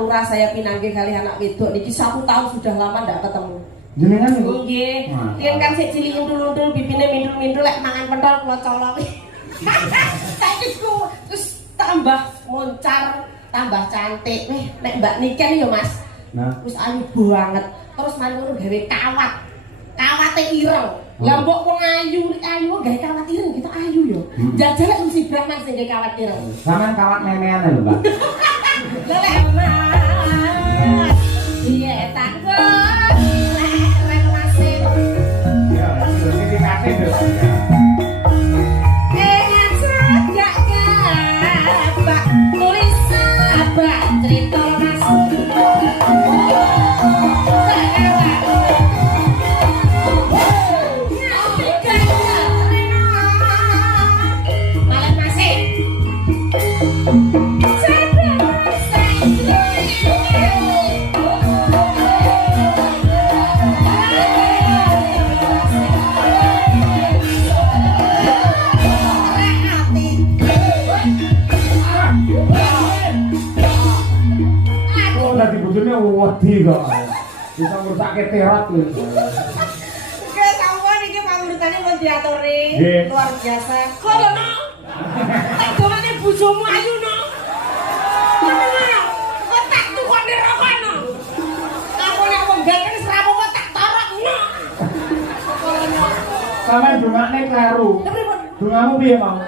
lurah saya pinanggih kali anak wedok niki 1 tahun sudah lama ndak ketemu. Jenengan niku? Nggih. Riyen kan sik cilik undul-undul bibine mindul-mindul lek mangan pentol kula colok. Saiki ku terus tambah moncar, tambah cantik. Nek Mbak Niken ya Mas. Nah, wis ayu banget. Terus mari ngono gawe kawat. Kawate ireng. Lah mbok wong ayu gawe kawat ireng kita ayu yo. Jajal lek mesti Brahman sing gawe kawat ireng. Sampeyan kawat memean lho, Mbak. Lah lek Mas. Iya, takut. Lek masih. Ya, iki kasih lho. Cerita Mas. Malah masih. Dadi bojone wedi kok. Bisa ngrusakke terat lho. Oke, sampun iki pangurutane mun diaturi. Luar biasa. Kok ono? Tak domane bojomu ayu no. Mana? Kok tak tukone rokono. Aku nek wong ganteng seramu kok tak torok no. Sampeyan dongakne kleru. Dongamu piye, Mang?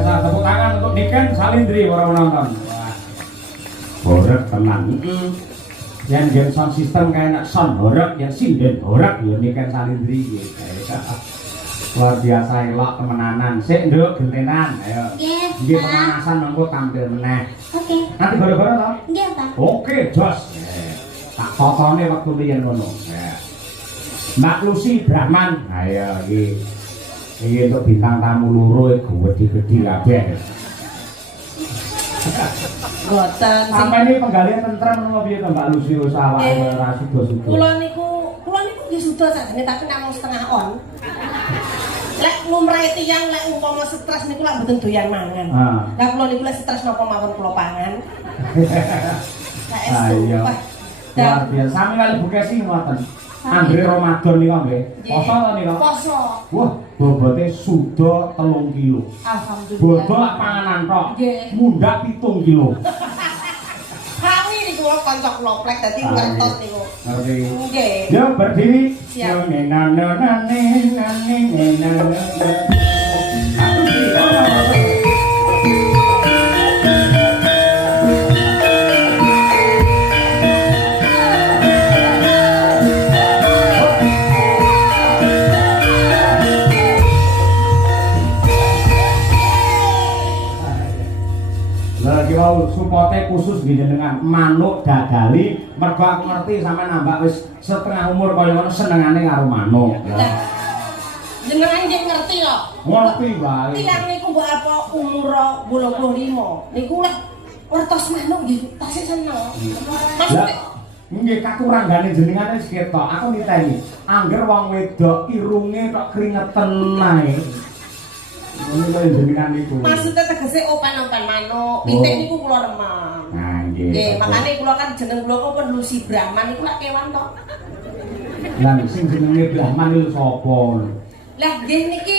biasa. Tepuk tangan untuk Niken Salindri para penonton. Horeg tenan. Yang game sound system kayak sound horeg, yang sinden horeg ya Niken Salindri gitu. Luar biasa elok temenanan. Sik nduk gentenan. Ayo. Nggih. Nggih pemanasan mengko tampil meneh. Oke. Nanti gara-gara to? Nggih, Pak. Oke, jos. Tak totone waktu riyen ngono. Mbak Lucy Brahman. Ayo iki. Iki untuk bintang tamu loro iku gede-gede kabeh. Boten. Sampai ini penggalian tentrem menapa piye to Mbak Lucy wis awake ora sudo-sudo. Kula niku nggih suda sakjane tapi namung setengah on. Lek lumrahe tiyang lek umpama stres niku lak mboten doyan mangan. Lah kula niku lek stres napa mawon kula pangan. Lah iya. Luar biasa. Sami kali Bu Kesi ngoten. Anggere Ramadan niku nggih. Poso to niku? Poso. Wah, bobote suda 3 kilo. Alhamdulillah. Bodol panganan tok. Nggih. Mundak 7 kilo. Kami niku kanca kula plek dadi ngertos niku. Ngerti. Nggih. Yo berdiri. Siap. Supote khusus dengan manuk dagali mergo aku ngerti sampe nambah wis setengah umur kaya ngono senengane karo manuk. Jenengan nggih ngerti lho. Ngerti wae. Tiyang niku mbok apa umur 85. Niku lek wertos manuk nggih tasih seneng. Maksudnya nggih katuranggane jenengane wis ketok. Aku niteni. Angger wong wedok irunge tok keringetan ae. Ini lho jenengan niku. maksudnya tegese opan-opan manuk. Pitik niku kula remen. Nah, nggih. Nggih, makane kula kan jeneng kula kok Lucy Brahman niku lak kewan tok. Lah sing jenenge Brahman iku sapa? Lah nggih niki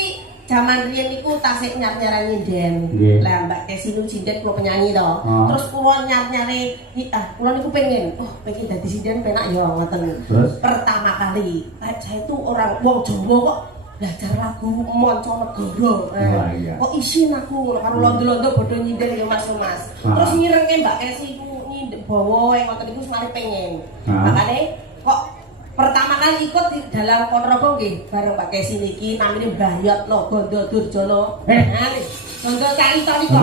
jaman riyen niku tasik nyar-nyaran nyinden. Lah Mbak Kesi niku sinden kula penyanyi to. Terus kula nyar-nyare kula niku pengen dadi sinden penak ya ngoten. Pertama kali saya itu orang wong Jawa kok belajar lagu Mancanegara. Kok isin aku karo londo-londo bodho nyinden ya Mas. Terus ngirengke Mbak Kesi ku nyindek bawa ngoten niku mari pengen. Makane kok pertama kali ikut di dalam Ponorogo nggih bareng Mbak Kesi niki namine Mbayot lho Gondo Durjana. Gondo Carita niku.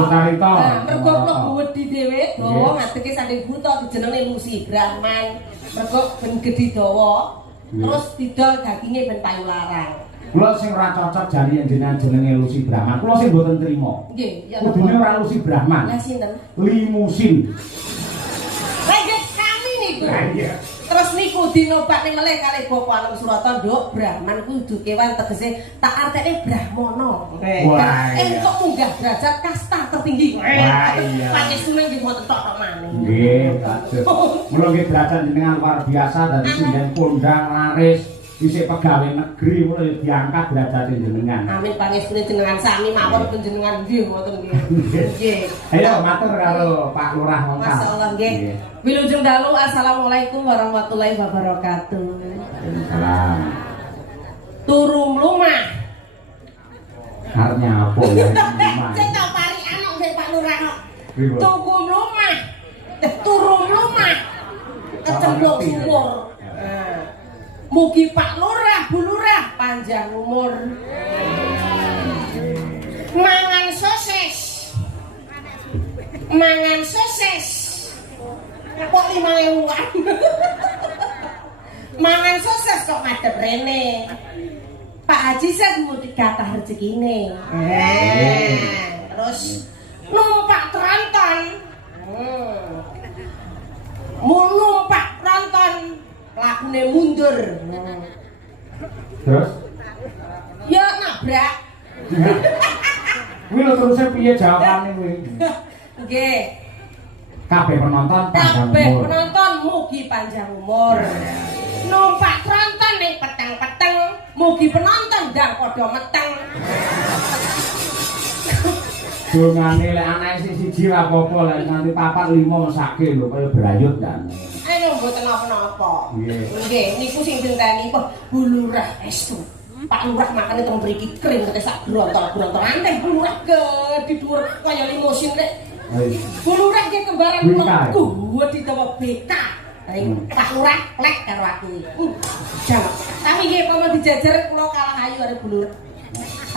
Mergo kula wedi dhewe dawa ngadeke saking buta jenenge Lucy Brahman. Mergo ben gedhi dawa. Terus didol daginge ben payu larang. Kula sing ora cocok jari jenenge Lucy Brahman. Kula sing mboten trima. Nggih, ya kudune ora Lucy Brahman. Lah sinten? Limusin. Lah nggih kami niku. Iya. Terus niku dinobakne meleh kalih Bapak Anom Surata, Nduk, Brahman kudu kewan tegese tak artine Brahmana. Wah. Kok munggah derajat kasta tertinggi. Wah, iya. Panjenengan nggih mboten tok maneh. Nggih, bagus. Mula nggih derajat jenengan luar biasa dadi sinden kondang laris. Dhisik pegawai negeri mulai diangkat derajate jenengan. Amin pangestune jenengan sami mawon panjenengan nggih ngoten nggih. Nggih. Ayo matur karo Pak Lurah monggo. Masyaallah nggih. Wilujeng dalu assalamualaikum warahmatullahi wabarakatuh. Salam. Turu mlumah. Arepnya apa ya? Cek tak pari anak sik Pak Lurah kok. Tuku mlumah. Turu mlumah. Kecemplung sumur. Mugi Pak Lurah, Bu Lurah panjang umur. Mangan sosis. Mangan sosis. Kok 5.000-an. Mangan sosis kok madhep rene. Pak Haji saya mesti gatah rezekine. Terus numpak tronton. Numpak tronton. Lakune mundur. Terus? Ya nabrak. Kuwi lho terus piye jawabane kuwi? Nggih. Kabeh penonton panjang Kabeh umur. penonton mugi panjang umur. Numpak tronton ning peteng-peteng, mugi penonton ndang padha meteng. Dongane lek anake sing siji ra apa-apa lek nganti 4 5 mesake lho kaya brayut dan. Ayo mboten napa-napa. Nggih. Nggih, niku sing dinteni kok Bu Lurah Estu. Pak Lurah makane teng mriki kering kate sak grontol-grontol. Anteng Bu Lurah ke di dhuwur kaya limosin rek. Bu Lurah ki kembaran kula kuwi ditawa BK. Pak Lurah lek karo aku. Jam. Tapi nggih pamane dijajar kula kalah ayu karo Bu Lurah.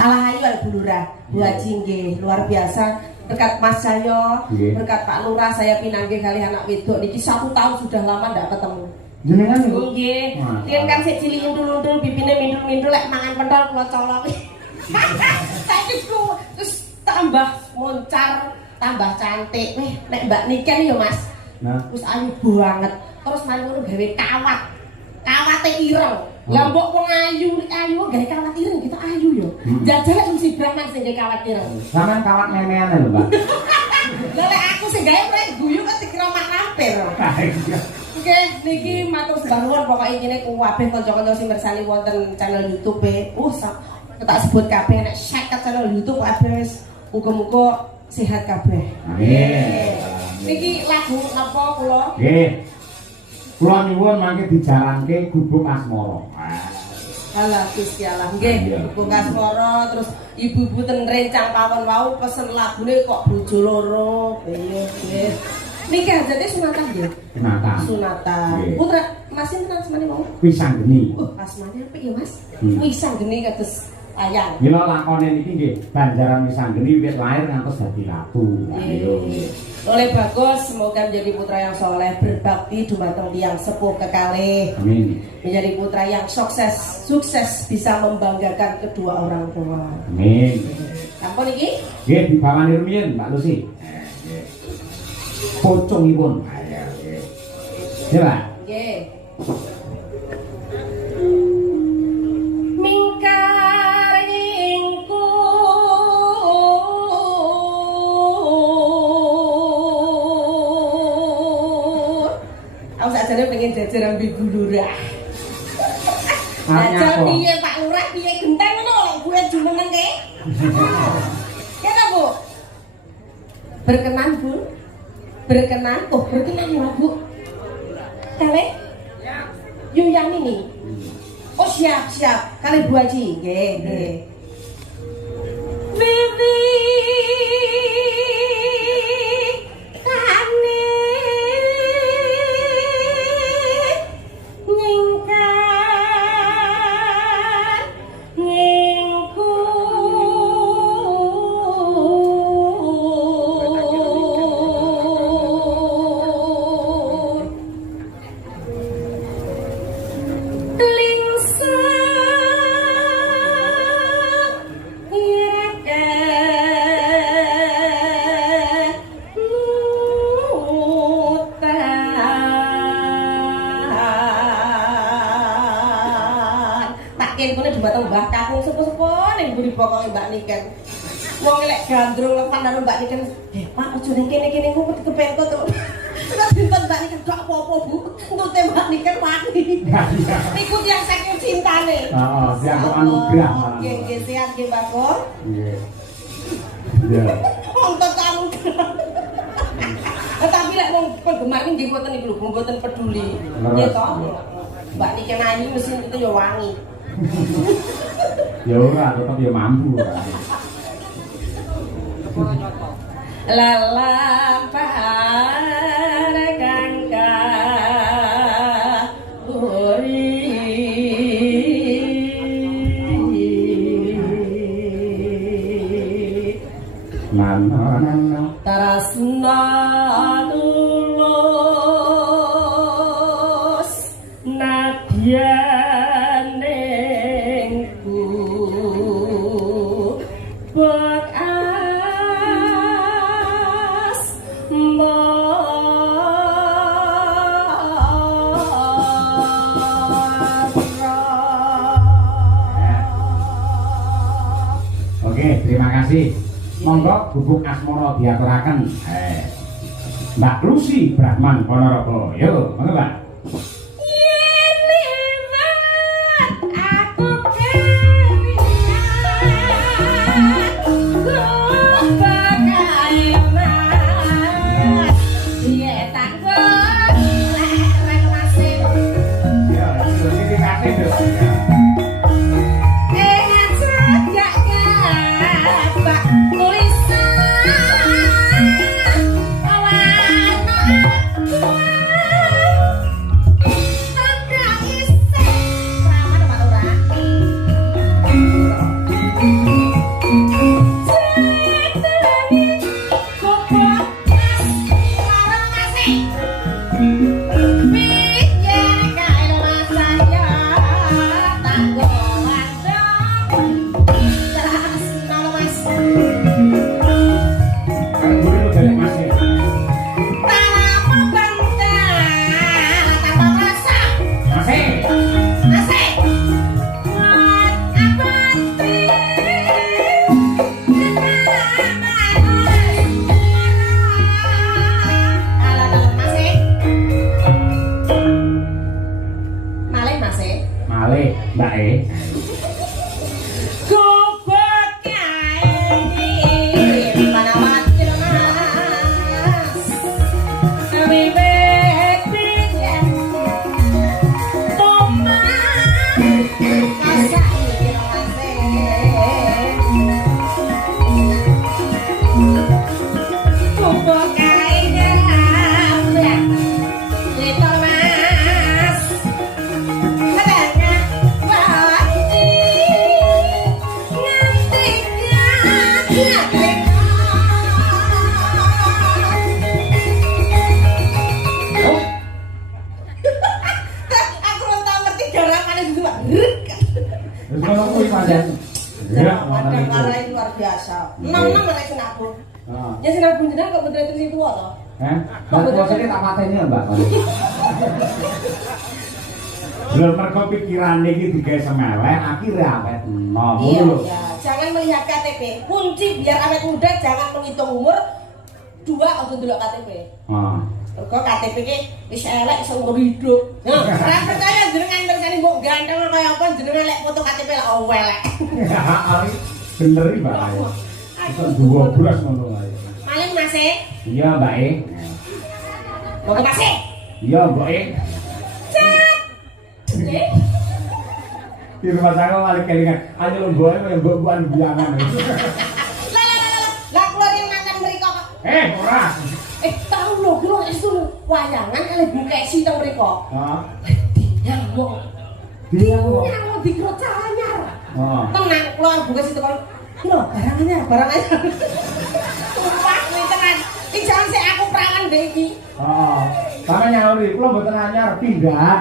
Kalah ayu karo Bu Lurah. Bu Haji nggih luar biasa. Berkat Mas Jaya, berkat Pak Lurah saya pinanggih kali anak wedok niki 1 tahun sudah lama ndak ketemu. Jenengan niku? Nggih. Riyen kan sik cilik untul-untul bibine mindul-mindul lek mangan pentol kula colok. Saiki ku terus tambah moncar, tambah cantik. Nek Mbak Niken ya Mas. Nah, wis ayu banget. Terus mari ngono gawe kawat. Kawate ireng. Lah mbok wong ayu gawe kawat ireng gitu ayu yo. Jajal lek mesti Brahman sing gawe kawat ireng. Sampeyan kawat memeane lho, Mbak. Lah lek aku sing gawe rek guyu kok dikira mak lampir. Oke, niki matur sembah nuwun pokoke ngene kabeh kanca-kanca sing mirsani wonten channel YouTube tak sebut kabeh nek share channel YouTube kabeh wis muga-muga sehat kabeh. Amin. Niki lagu napa kula? Nggih. Kula nyuwun mangke dijalanke Gubuk Asmara. Alah Gusti Allah nggih, Gubuk Asmara terus ibu-ibu ten rencang pawon wau pesen lagune kok bojo loro. Nggih. Niki hajate sunatan nggih. Sunatan. Putra Mas sinten asmane mau? Wisanggeni. Asmane apik ya Mas? Wisanggeni kados ayang. Mila lakone niki nggih Banjaran Wisanggeni wiwit lahir ngantos dadi ratu. Oleh bagus, semoga menjadi putra yang soleh, berbakti dumateng tiyang sepuh kekalih. Amin. Menjadi putra yang sukses bisa membanggakan kedua orang tua. Amin. Sampun iki? Nggih, dibawani rumiyin Mbak Lucy. Pocongipun. Ya, Pak. Nggih. Mingkar ingku aku sakjane pengen jajar ambil gulurah. Jajar piye Pak Lurah piye genteng ngono lek gue jumeneng ke? Kena Bu? Berkenan Bu? Berkenan? Oh berkenan ya Bu? Kale? Yang ini? Oh siap. Kali Bu Haji. Nggih. Vivi kane nyingkar ngingku dumateng Mbah Kakung sepuh-sepuh ning mburi pokoke Mbak Niken. Wong lek gandrung lepan karo Mbak Niken, Pak aja ning kene-kene kok kepentut to. Terus dinten Mbak Niken gak apa-apa Bu. Entute Mbak Niken wani. Niku tiyang saking cintane. Heeh, tiyang anugrah. Nggih, sehat nggih Mbak Kor. Nggih. Ya. Untuk anugrah. Tapi lek wong penggemar nggih mboten niku lho, mboten peduli. Nggih to. Mbak Niken nyanyi mesin itu ya wangi. Ya ora, tetep ya mampu. Lalampar kangka uri nana tarasna lulus nadya terima kasih. Monggo Gubuk Asmara diaturaken. Mbak Lucy Brahman Ponorogo. Yo, monggo Mbak. Terus kalau kuwi pancen gerak Padang karai luar biasa. Enam nek sinabu. Heeh. Ya sinabu jenengan kok bener sing tuwa to. Lah posisi tak mateni ya, Mbak. Lha mergo pikirane iki digawe semeleh, akhire awet enom. Iya, iya. Jangan melihat KTP. Kunci biar awet muda jangan menghitung umur. Dua aja ndelok KTP. Heeh. Mergo KTP ki wis elek iso nggo hidup. Nah, ora percaya jenengan tersane mbok ganteng kaya apa jenengan lek foto KTP lah elek. Bener iki, Mbak. Iso duwe beras ngono ae. Maling Mas e. Iya, Mbak E. Mau ke Mas e? Iya, Mbak E. Cet. Di rumah saya malah kelingan, aja lo gue yang buan biangan. Lah keluar yang mantan mereka kok. Ora. Tahu lho, kira itu wayangan kali buka isi teng mriko. Heeh. Ya wong. Dia kok. Ya mau dikrota anyar. Heeh. Tenang, keluar buka situ kan. Lho, barang anyar. Sumpah kuwi tenan. Iki jangan sik aku perangan mbek iki. Heeh. Sampe nyauri, kula mboten anyar pindahan.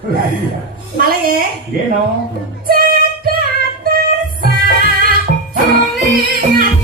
Lah iya. Malah ya. Nggih no. Cedak tersak sulingan.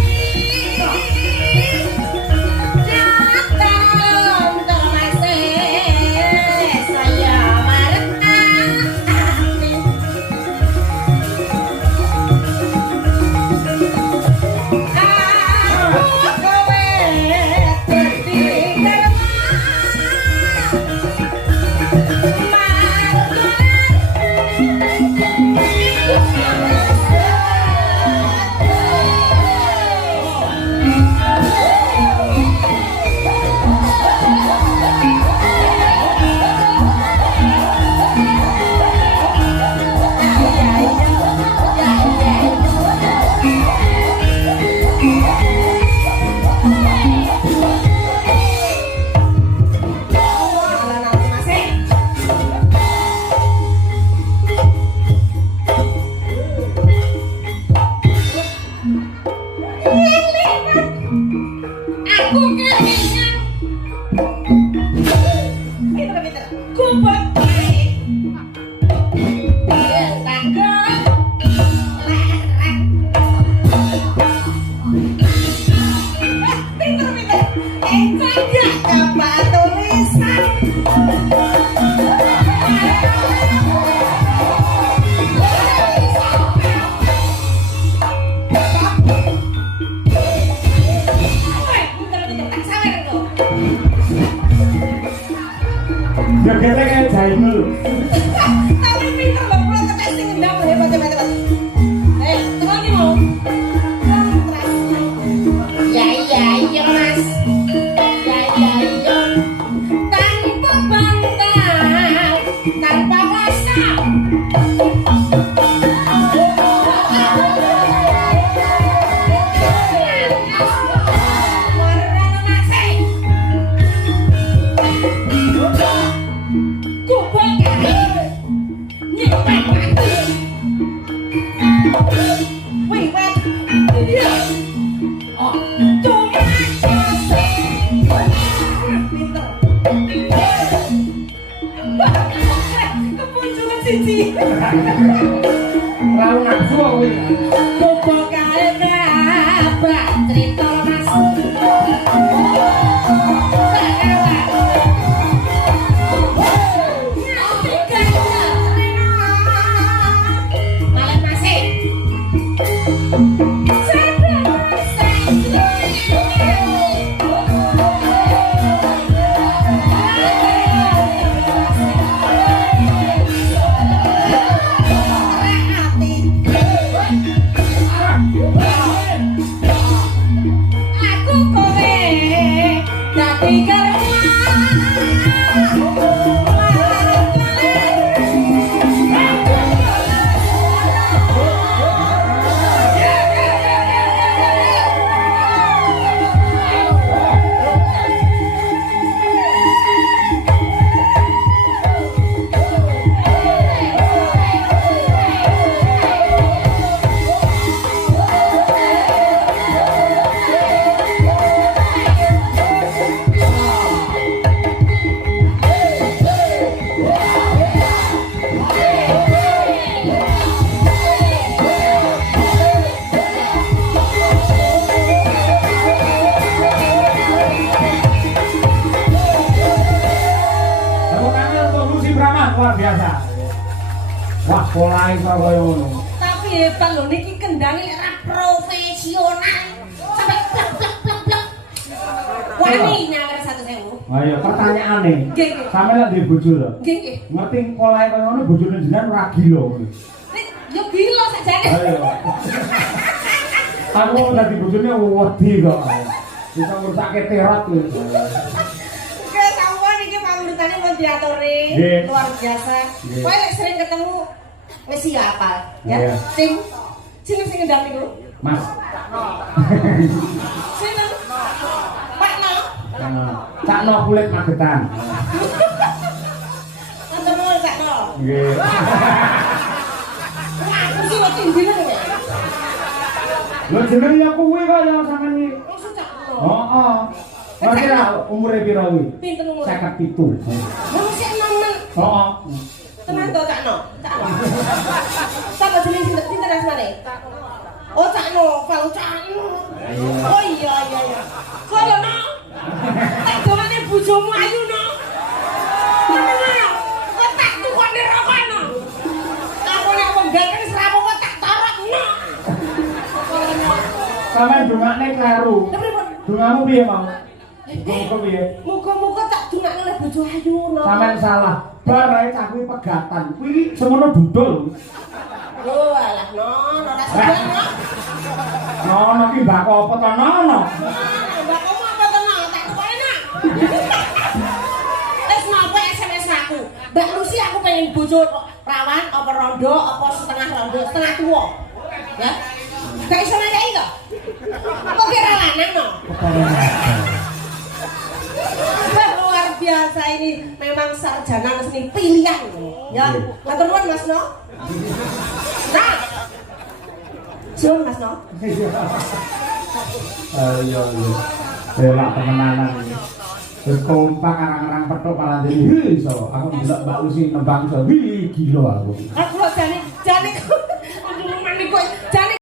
Jogetnya kayak Jaimul. Tapi pinter loh, pulang ke testing ngendang hebat. Terus nih mau. Iya mas. Iya. Tanpa bantal, tanpa rasa. Lalu nafsu aku ini. Bobo kare nabrak cerita mas. Malah masih. pola iso kaya ngono. Tapi hebat lho niki kendangnya ora profesional. Sampai blak blak blak blak. Wani nyawer 1.000. Ayo pertanyaane. Nggih, nggih. Sampe lek duwe bojo lho. Nggih, nggih. Ngerti polahe kaya ngono bojone jenengan ora gila ngono. Yo gila sajane. Ayo. Aku dadi bojone wedi kok. Bisa ngrusakke terot lho. Oke, sampun iki pamurtane mau diaturi. Nggih. Luar biasa. Nggih. Kowe lek sering ketemu wis siapa? Iya. Ya. Sing ngendang niku. Mas. Sinten? Pak No. Cakno kulit Magetan. Wonten nuwun Pak No. Nggih. Wah, aku sih wedi ndine kowe. Lho jeneng ya kuwi kok ya sampean iki. Maksud Cak No. Heeh. Ngerti ra umure piro kuwi? Pinten umur? 57. Wong sik nemen. Heeh. Tenan to Cak No. Cak No. Sapa jeneng sinten asmane? Oh Cak No, kalau Cak No. Oh iya iya iya. Soale No. Tak domane bojomu ayu No. Tenan. Kok tak tukone rokok No. Aku nek wong gak wis rampung kok tak torok No. Sampeyan dongakne kleru. Lha pripun? Dongamu piye, Mang? Muga piye? Muga-muga tak dungakne oleh bojo ayu No. Sampeyan salah. Bar ae cah kuwi pegatan. Kuwi semono dudul. Oh alah No, ora segan No. Nono ki mbak apa to nono? Mbak kamu apa tenang, tak tukar enak. Terus napa SMS aku? Mbak Lucy aku pengen bojo rawan, apa rondo, apa setengah rondo, setengah tua. Ya? Gak iso ngekei kok. Kok kira lanang no? Wah, luar biasa ini memang sarjana seni pilihan. Ya, ngatur nuwun Mas No. Nah. Siun Mas No. Iya iya. Elak temenanan iki. Terus kompak arang-arang petuk malah jadi iso. Aku ndelok Mbak Lucy nembang iso. Wih, gila aku. Aku jane